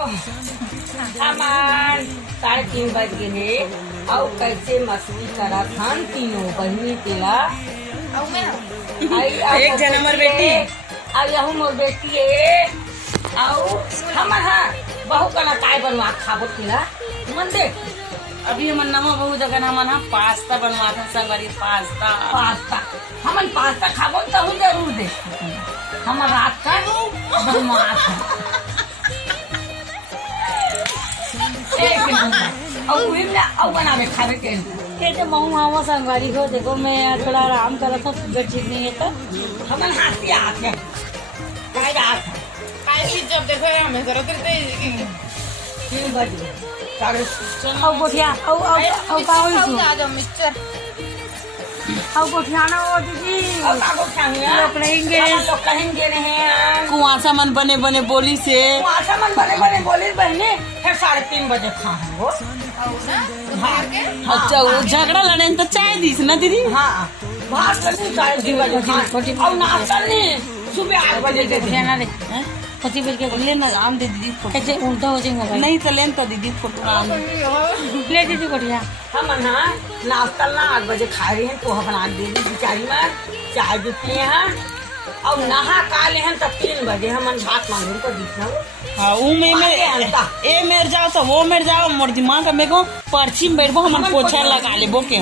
सामान 3:30 बज गए और कैसे मस्ती करा खान तीनों बहनी तेला एक जन हमर बेटी और यहू मोर बेटी है और हमर हाँ बहु कला काय बनवा खाबो तेला मन देख अभी हमन नवा बहु जगह हमन हा पास्ता बनवा था संगरी पास्ता हमन पास्ता खाबो तो हम जरूर दे हमर रात का बनवा था एक नंबर और वही ना और बनावे खावे के ये तो महू मामा संगवारी को देखो मैं थोड़ा आराम कर रहा था तबीयत ठीक नहीं है तो हमन हाथी आते काय रात कैसी जब देखो हमें जरूरत रहती 3 बजे साढ़े और गोठिया और का होई सु आ जाओ मिस्टर और गोठिया ना हो दीदी और कागो खाएंगे लोग कहेंगे लोग कहेंगे नहीं कुआसा मन बने बने बोली से वहाँ मन बने बने बोले बहने फिर 3:30 बजे खाए वो अच्छा वो झगड़ा लड़े तो चाय दीस ना दीदी हाँ भात करनी 3:30 बजे खाए और नाश्ता नहीं सुबह 8 बजे के गोठिया ना ले पति बिल के लेना आम दे दीदी कैसे उल्टा हो जाएगा भाई नहीं तो लेन तो दीदी फोटो आम ले दीदी गोठिया हम ना नाश्ता ना 8 बजे खा रहे हैं तो बना दे दी बेचारी में चाय भी पिए हैं और नहा का ले हैं तब 3 बजे हम भात मांगे तो दिखना हाँ वो ए मेर जाओ तो वो मेर जाओ मोर दिमाग में को पर्ची में बैठबो हमन पोछा लगा लेबो के